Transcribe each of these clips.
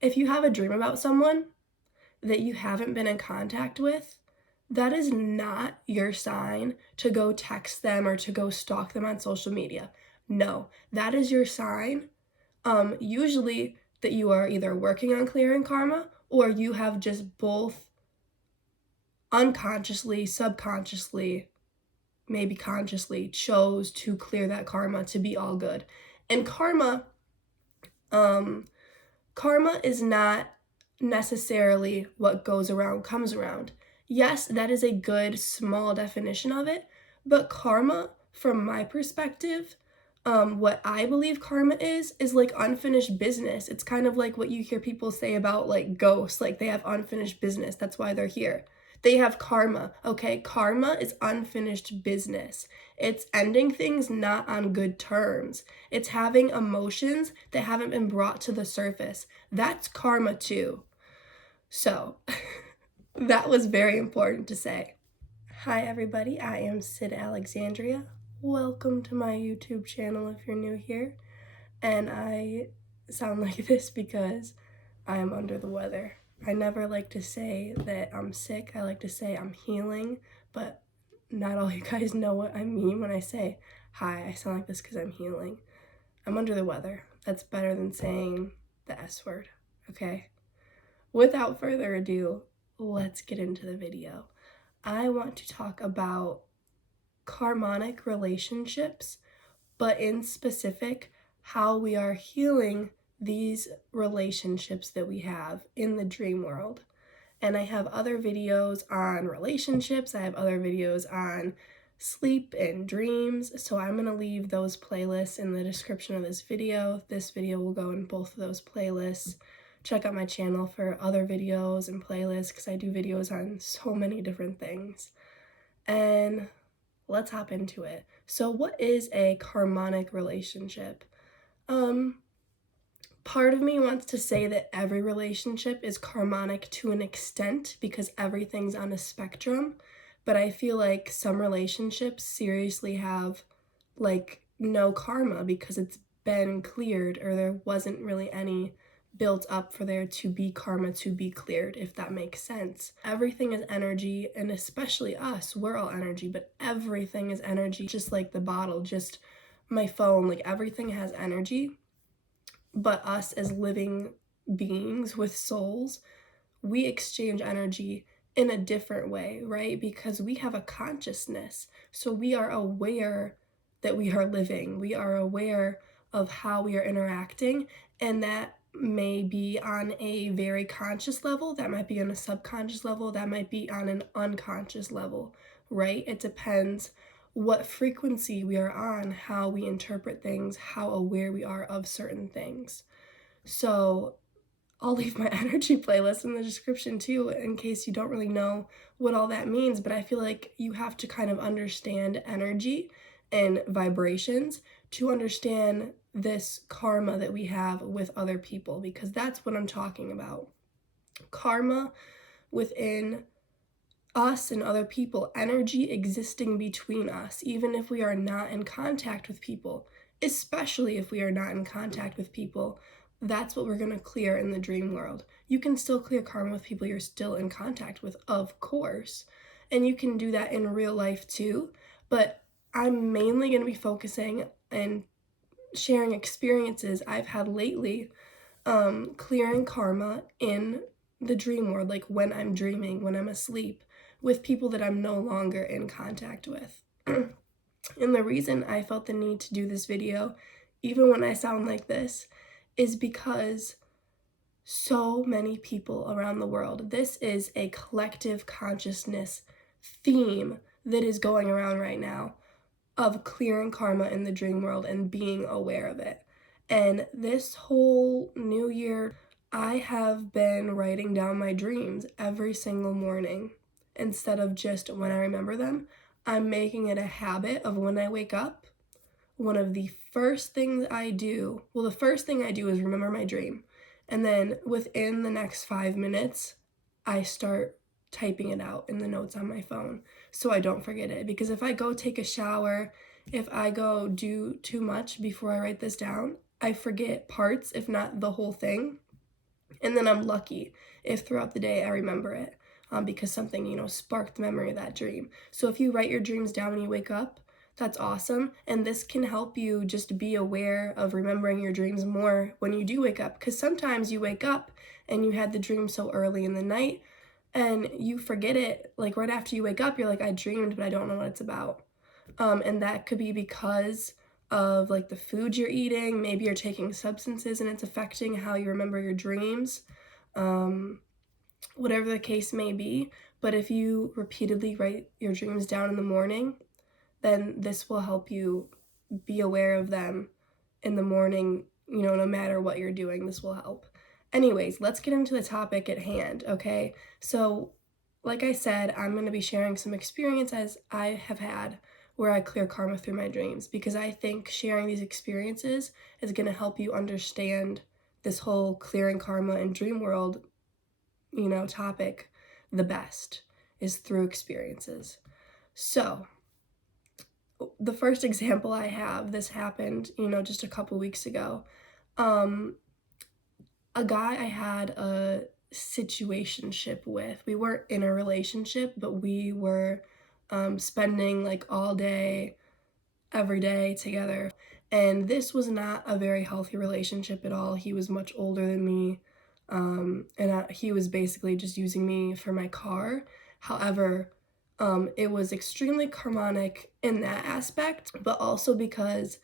if you have a dream about someone that you haven't been in contact with, that is not your sign to go text them or to go stalk them on social media. No, that is your sign, usually that you are either working on clearing karma or you have just both unconsciously, subconsciously, maybe consciously chose to clear that karma to be all good. And karma is not necessarily what goes around comes around. Yes, that is a good small definition of it, but karma, from my perspective, what I believe karma is like unfinished business. It's kind of like what you hear people say about like ghosts, like they have unfinished business. That's why they're here. They have karma, okay? Karma is unfinished business. It's ending things not on good terms. It's having emotions that haven't been brought to the surface. That's karma too. So, that was very important to say. Hi everybody, I am Sydalexandria. Welcome to my YouTube channel if you're new here. And I sound like this because I am under the weather. I never like to say that I'm sick. I like to say I'm healing, but not all you guys know what I mean when I say, hi, I sound like this because I'm healing. I'm under the weather. That's better than saying the S word, okay? Without further ado, let's get into the video. I want to talk about karmic relationships, but in specific, how we are healing these relationships that we have in the dream world. And I have other videos on relationships. I have other videos on sleep and dreams. So I'm going to leave those playlists in the description of this video. This video will go in both of those playlists. Check out my channel for other videos and playlists because I do videos on so many different things. And let's hop into it. So what is a karmic relationship? Part of me wants to say that every relationship is karmic to an extent because everything's on a spectrum, but I feel like some relationships seriously have like no karma because it's been cleared or there wasn't really any built up for there to be karma to be cleared, if that makes sense. Everything is energy, and especially us, we're all energy, but everything is energy, just like the bottle, just my phone, like everything has energy. But us as living beings with souls, we exchange energy in a different way, right? Because we have a consciousness. So we are aware that we are living. We are aware of how we are interacting, and that may be on a very conscious level, that might be on a subconscious level, that might be on an unconscious level, right? It depends what frequency we are on, how we interpret things, how aware we are of certain things. So I'll leave my energy playlist in the description too, in case you don't really know what all that means, but I feel like you have to kind of understand energy and vibrations to understand this karma that we have with other people, because that's what I'm talking about. Karma within us and other people, energy existing between us, even if we are not in contact with people, especially if we are not in contact with people. That's what we're going to clear in the dream world. You can still clear karma with people you're still in contact with, of course, and you can do that in real life too, but I'm mainly going to be focusing and sharing experiences I've had lately, clearing karma in the dream world, like when I'm dreaming, when I'm asleep, with people that I'm no longer in contact with. And the reason I felt the need to do this video, even when I sound like this, is because so many people around the world, this is a collective consciousness theme that is going around right now of clearing karma in the dream world and being aware of it. And this whole new year, I have been writing down my dreams every single morning. Instead of just when I remember them, I'm making it a habit of when I wake up, one of the first things I do, the first thing I do is remember my dream. And then within the next 5 minutes, I start typing it out in the notes on my phone so I don't forget it. Because if I go take a shower, if I go do too much before I write this down, I forget parts, if not the whole thing. And then I'm lucky if throughout the day I remember it, because something, sparked the memory of that dream. So if you write your dreams down when you wake up, that's awesome. And this can help you just be aware of remembering your dreams more when you do wake up. Because sometimes you wake up and you had the dream so early in the night and you forget it. Like right after you wake up, you're like, I dreamed, but I don't know what it's about. And that could be because of like the food you're eating. Maybe you're taking substances and it's affecting how you remember your dreams. Whatever the case may be. But if you repeatedly write your dreams down in the morning, then this will help you be aware of them in the morning, no matter what you're doing, this will help. Anyways, let's get into the topic at hand, okay? So, like I said, I'm going to be sharing some experiences I have had where I clear karma through my dreams, because I think sharing these experiences is going to help you understand this whole clearing karma in dream world, topic the best, is through experiences. So, the first example I have, this happened, just a couple weeks ago. A guy I had a situationship with, we weren't in a relationship, but we were spending like all day, every day together. And this was not a very healthy relationship at all. He was much older than me, and he was basically just using me for my car. However, it was extremely karmic in that aspect, but also because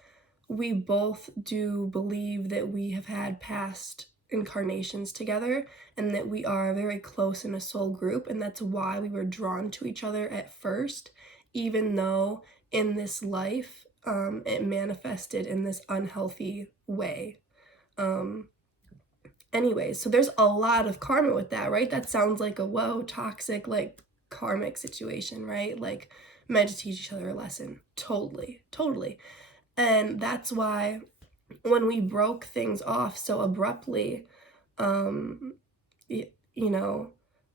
we both do believe that we have had past incarnations together and that we are very close in a soul group, and that's why we were drawn to each other at first, even though in this life it manifested in this unhealthy way. Anyways, so there's a lot of karma with that, right? That sounds like a whoa, toxic, like karmic situation, right? Like meant to teach each other a lesson. Totally. And that's why when we broke things off so abruptly,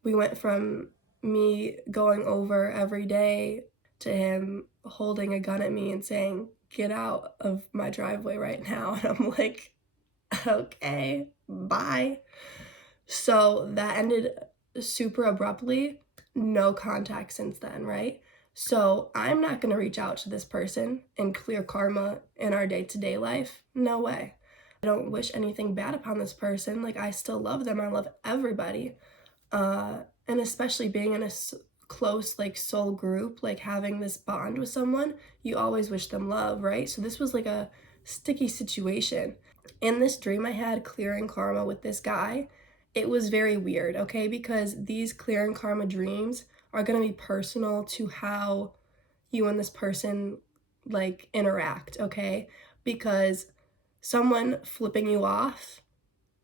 we went from me going over every day to him holding a gun at me and saying, get out of my driveway right now. And I'm like, okay, bye. So that ended super abruptly. No contact since then, right? So I'm not going to reach out to this person and clear karma in our day-to-day life. No way. I don't wish anything bad upon this person. Like, I still love them. I love everybody. And especially being in a close, like, soul group, like having this bond with someone, you always wish them love, right? So this was like a sticky situation. In this dream I had clearing karma with this guy, it was very weird, okay? Because these clearing karma dreams are going to be personal to how you and this person like interact, okay? Because someone flipping you off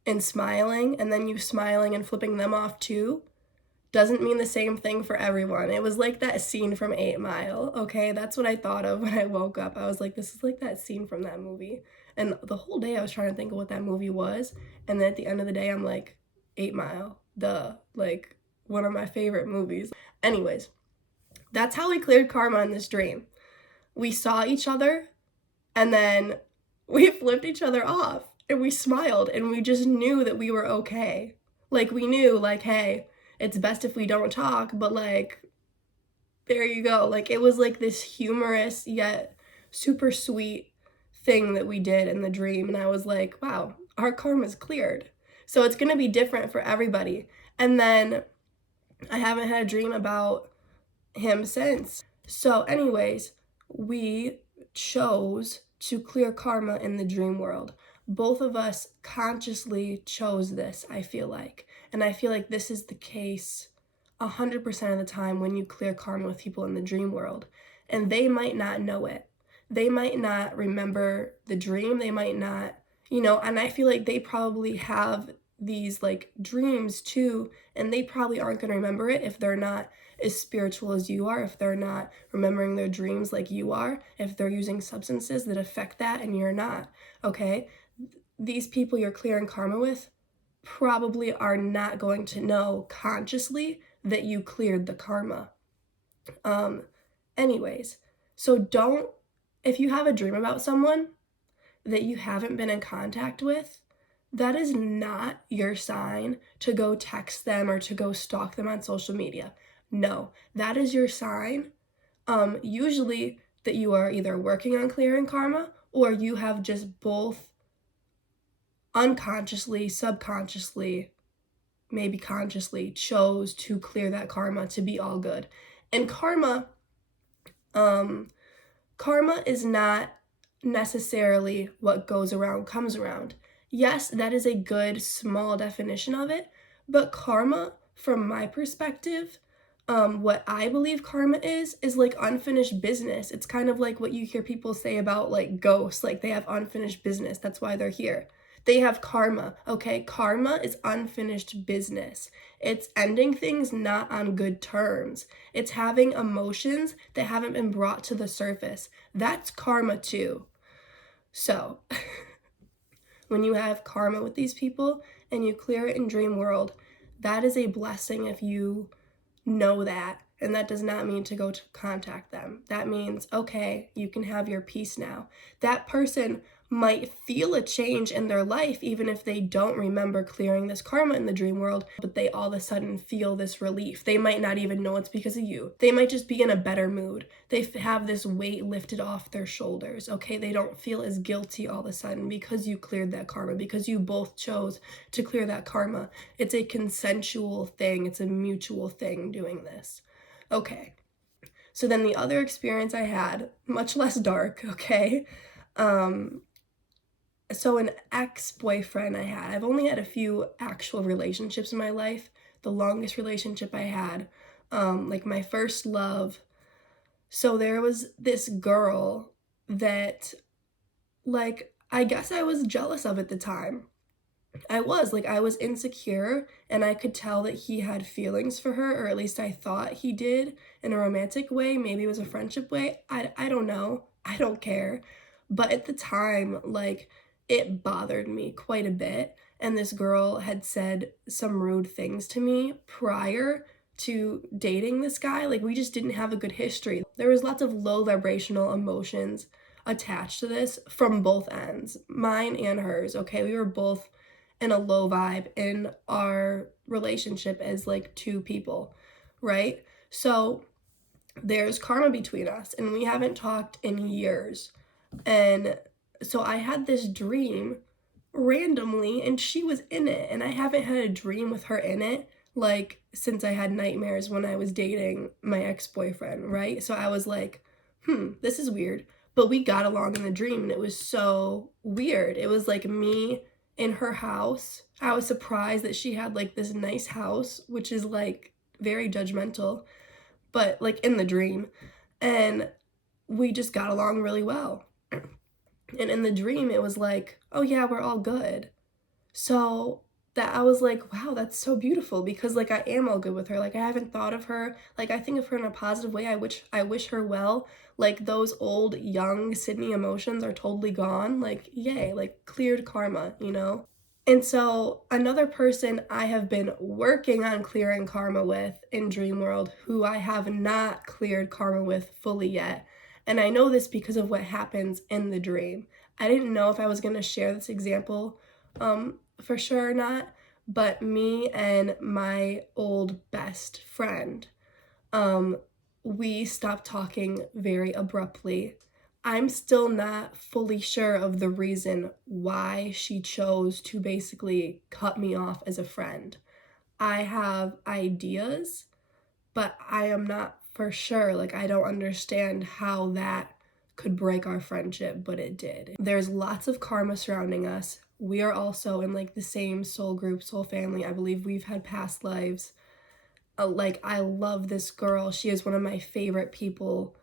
and smiling, and then you smiling and flipping them off too, doesn't mean the same thing for everyone. It was like that scene from 8 Mile, okay? That's what I thought of when I woke up. I was like, this is like that scene from that movie. And the whole day I was trying to think of what that movie was, and then at the end of the day I'm like, 8 Mile, duh, like one of my favorite movies. Anyways, that's how we cleared karma in this dream. We saw each other, and then we flipped each other off, and we smiled, and we just knew that we were okay. Like, we knew, like, hey, it's best if we don't talk, but like, there you go. Like, it was like this humorous yet super sweet thing that we did in the dream, and I was like, wow, our karma's cleared. So it's gonna be different for everybody. And then I haven't had a dream about him since. So anyways, we chose to clear karma in the dream world. Both of us consciously chose this, I feel like. And I feel like this is the case 100% of the time when you clear karma with people in the dream world. And they might not know it. They might not remember the dream. They might not, and I feel like they probably have these like dreams too, and they probably aren't going to remember it if they're not as spiritual as you are, if they're not remembering their dreams like you are, if they're using substances that affect that and you're not, okay? These people you're clearing karma with probably are not going to know consciously that you cleared the karma. Anyways, so if you have a dream about someone that you haven't been in contact with, that is not your sign to go text them or to go stalk them on social media. No, that is your sign, usually that you are either working on clearing karma or you have just both unconsciously, subconsciously, maybe consciously chose to clear that karma to be all good. And karma is not necessarily what goes around comes around. Yes, that is a good small definition of it, but karma, from my perspective, what I believe karma is like unfinished business. It's kind of like what you hear people say about like ghosts, like they have unfinished business. That's why they're here. They have karma, okay? Karma is unfinished business. It's ending things not on good terms. It's having emotions that haven't been brought to the surface. That's karma too. So, when you have karma with these people and you clear it in dream world, that is a blessing if you know that. And that does not mean to go to contact them. That means, okay, you can have your peace now. That person might feel a change in their life even if they don't remember clearing this karma in the dream world, but they all of a sudden feel this relief. They might not even know it's because of you. They might just be in a better mood. They have this weight lifted off their shoulders, okay? They don't feel as guilty all of a sudden because you cleared that karma, because you both chose to clear that karma. It's a consensual thing. It's a mutual thing doing this. Okay. So then the other experience I had, much less dark, okay? So an ex-boyfriend I had, I've only had a few actual relationships in my life. The longest relationship I had, like my first love. So there was this girl that, like, I guess I was jealous of at the time. I was insecure, and I could tell that he had feelings for her, or at least I thought he did in a romantic way. Maybe it was a friendship way. I don't know. I don't care. But at the time, like, it bothered me quite a bit. And this girl had said some rude things to me prior to dating this guy. Like, we just didn't have a good history. There was lots of low vibrational emotions attached to this from both ends, mine and hers, okay? We were both in a low vibe in our relationship as like two people, right? So there's karma between us, and we haven't talked in years. And so I had this dream randomly, and she was in it, and I haven't had a dream with her in it like since I had nightmares when I was dating my ex-boyfriend, right? So I was like, this is weird. But we got along in the dream, and it was so weird. It was like me in her house. I was surprised that she had like this nice house, which is like very judgmental, but like in the dream. And we just got along really well. And in the dream, it was like, oh yeah, we're all good. So that I was like, wow, that's so beautiful, because like I am all good with her. Like I haven't thought of her, like I think of her in a positive way. I wish her well. Like those old young Sydney emotions are totally gone. Like yay, like cleared karma, you know? And so another person I have been working on clearing karma with in Dream World, who I have not cleared karma with fully yet. And I know this because of what happens in the dream. I didn't know if I was going to share this example for sure or not, but me and my old best friend, we stopped talking very abruptly. I'm still not fully sure of the reason why she chose to basically cut me off as a friend. I have ideas, but I am not for sure. Like, I don't understand how that could break our friendship, but it did. There's lots of karma surrounding us. We are also in like the same soul group, soul family. I believe we've had past lives. Like, I love this girl. She is one of my favorite people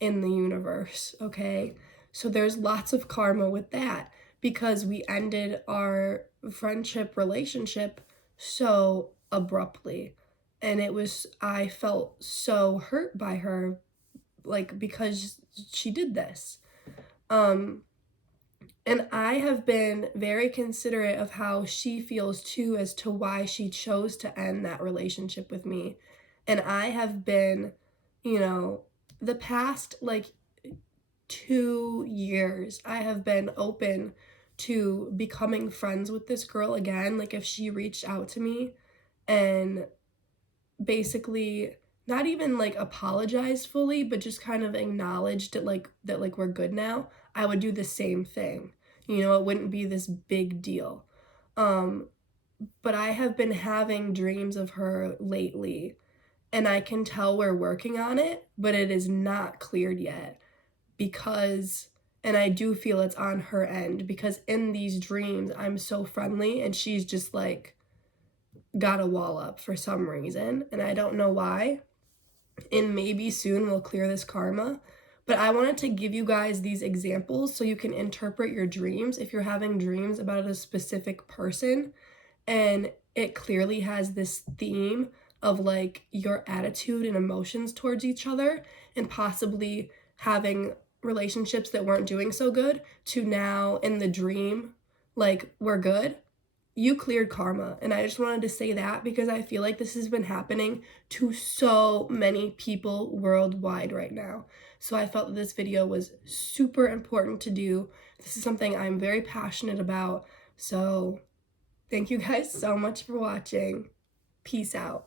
in the universe, okay? So there's lots of karma with that, because we ended our friendship relationship so abruptly. And I felt so hurt by her, like, because she did this. And I have been very considerate of how she feels too, as to why she chose to end that relationship with me. And I have been, the past like 2 years, I have been open to becoming friends with this girl again. Like, if she reached out to me and basically not even like apologized fully, but just kind of acknowledged it, like that, like we're good now, I would do the same thing. You know, it wouldn't be this big deal. But I have been having dreams of her lately, and I can tell we're working on it, but it is not cleared yet because, and I do feel it's on her end, because in these dreams I'm so friendly and she's just like got a wall up for some reason, and I don't know why. And maybe soon we'll clear this karma. But I wanted to give you guys these examples so you can interpret your dreams if you're having dreams about a specific person and it clearly has this theme of like your attitude and emotions towards each other, and possibly having relationships that weren't doing so good to now in the dream, like we're good. You cleared karma. And I just wanted to say that because I feel like this has been happening to so many people worldwide right now. So I felt that this video was super important to do. This is something I'm very passionate about. So thank you guys so much for watching. Peace out.